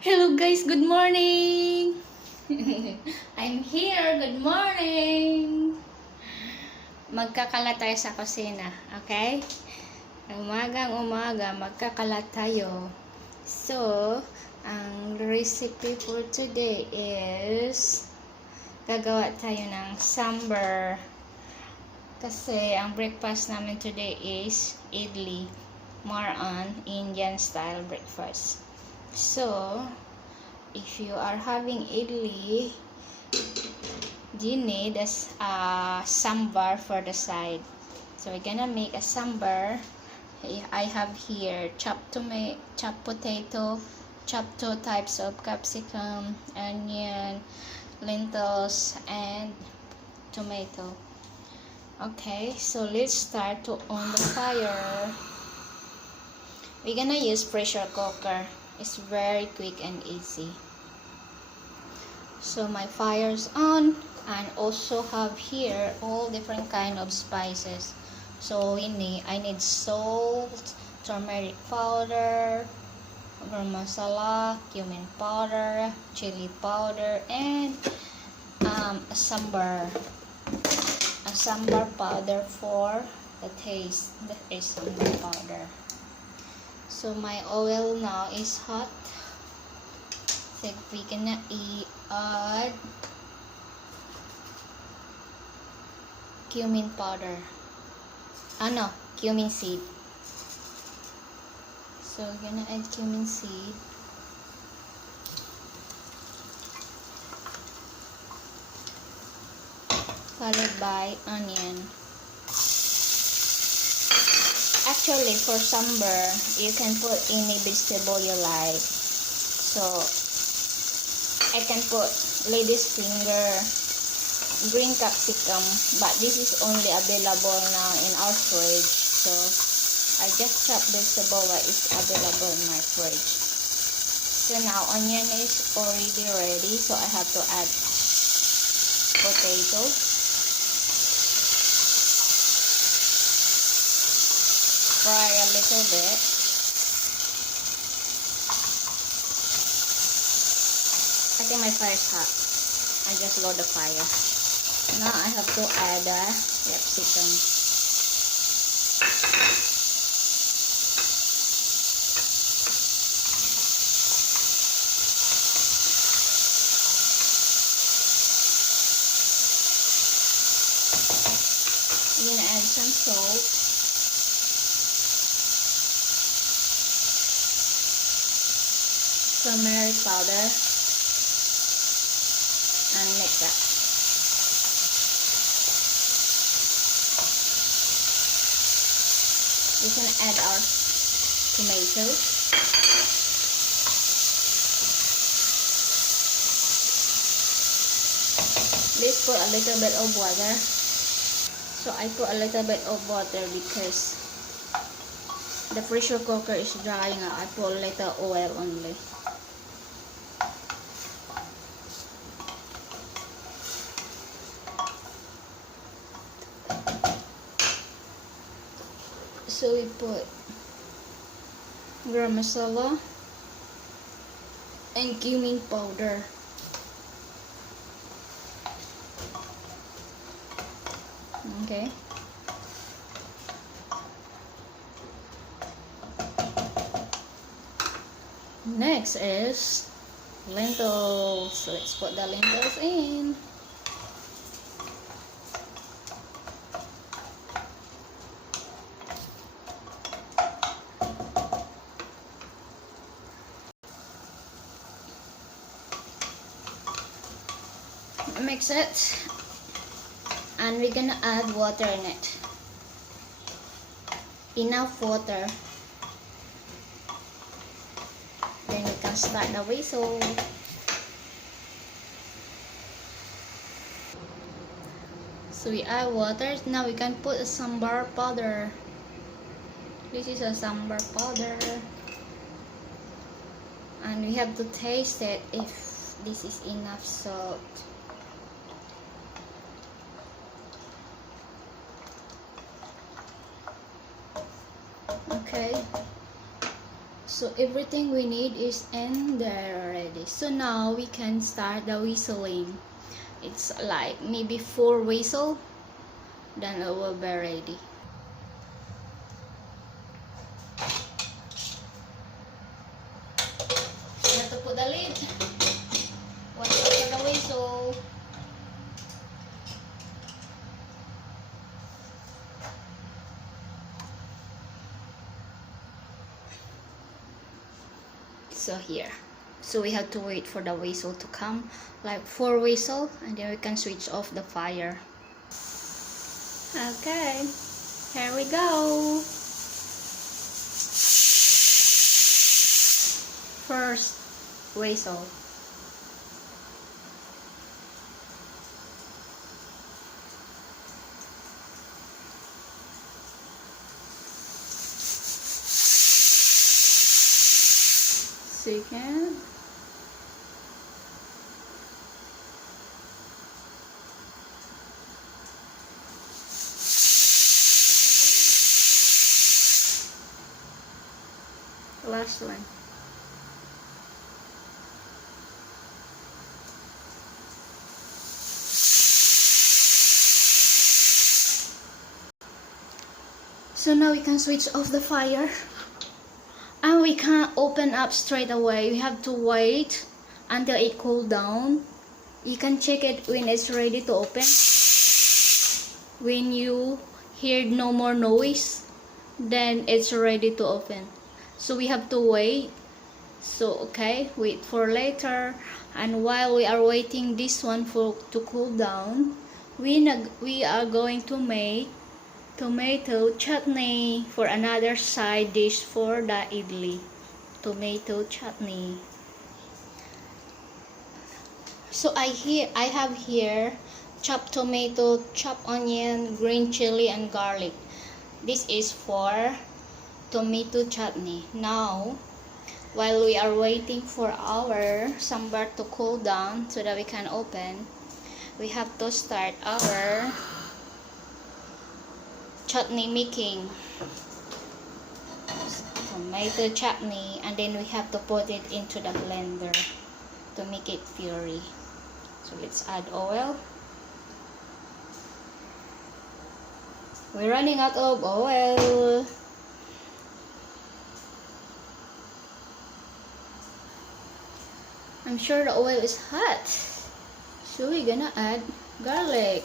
Hello guys, good morning! I'm here, good morning! Magkakalat tayo sa kusina, okay? Umagang-umaga, magkakalat tayo. So, ang recipe for today is gagawa tayo ng sambar. Kasi ang breakfast namin today is idli. More on Indian style breakfast. So, if you are having idli, you need a sambar for the side. So we're gonna make a sambar. I have here chopped potato, chopped 2 types of capsicum, onion, lentils, and tomato. Okay, so let's start to on the fire. We're gonna use pressure cooker. It's very quick and easy. So my fire's on, and also have here all different kind of spices. So I need salt, turmeric powder, garam masala, cumin powder, chili powder, and a sambar powder for the taste. That is sambar powder. So my oil now is hot. So we gonna add cumin powder. Cumin seed. So we're gonna add cumin seed. Followed by onion. Actually, for sambar, you can put any vegetable you like. So, I can put lady's finger, green capsicum, but this is only available now in our fridge. So, I just chop vegetable that is available in my fridge. So now, onion is already ready, so I have to add potato. Fry a little bit. I think my fire is hot. I just load the fire. Now I have to add the capsicum. I'm gonna add some salt. Turmeric powder, and mix that. We can add our tomato. Let's put a little bit of water. So I put a little bit of water because the pressure cooker is drying out. I put a little oil only. So we put garam masala and cumin powder. Okay. Next is lentils. Let's put the lentils in. Mix it, and we're gonna add water in it. Enough water. Then we can start the whistle. So we add water. Now we can put a sambar powder. This is a sambar powder, and we have to taste it if this is enough salt. Okay, So everything we need is in there already. So now we can start the whistling. It's like maybe 4 whistle, then it will be ready. You have to put the lid. Watch out for the whistle. So here, so we have to wait for the whistle to come, like 4 whistle, and then we can switch off the fire. Okay, here we go. First whistle. Second. Last one. So now we can switch off the fire. And we can't open up straight away. We have to wait until it cool down. You can check it when it's ready to open. When you hear no more noise, then it's ready to open. So we have to wait. So okay, wait for later. And while we are waiting this one to cool down, we are going to make tomato chutney for another side dish for the idli. Tomato chutney. So I have here chopped tomato, chopped onion, green chili, and garlic. This is for tomato chutney. Now, while we are waiting for our sambar to cool down so that we can open, we have to start our chutney making. Tomato chutney, and then we have to put it into the blender to make it puree. So let's add oil. We're running out of oil. I'm sure the oil is hot. So we're gonna add garlic.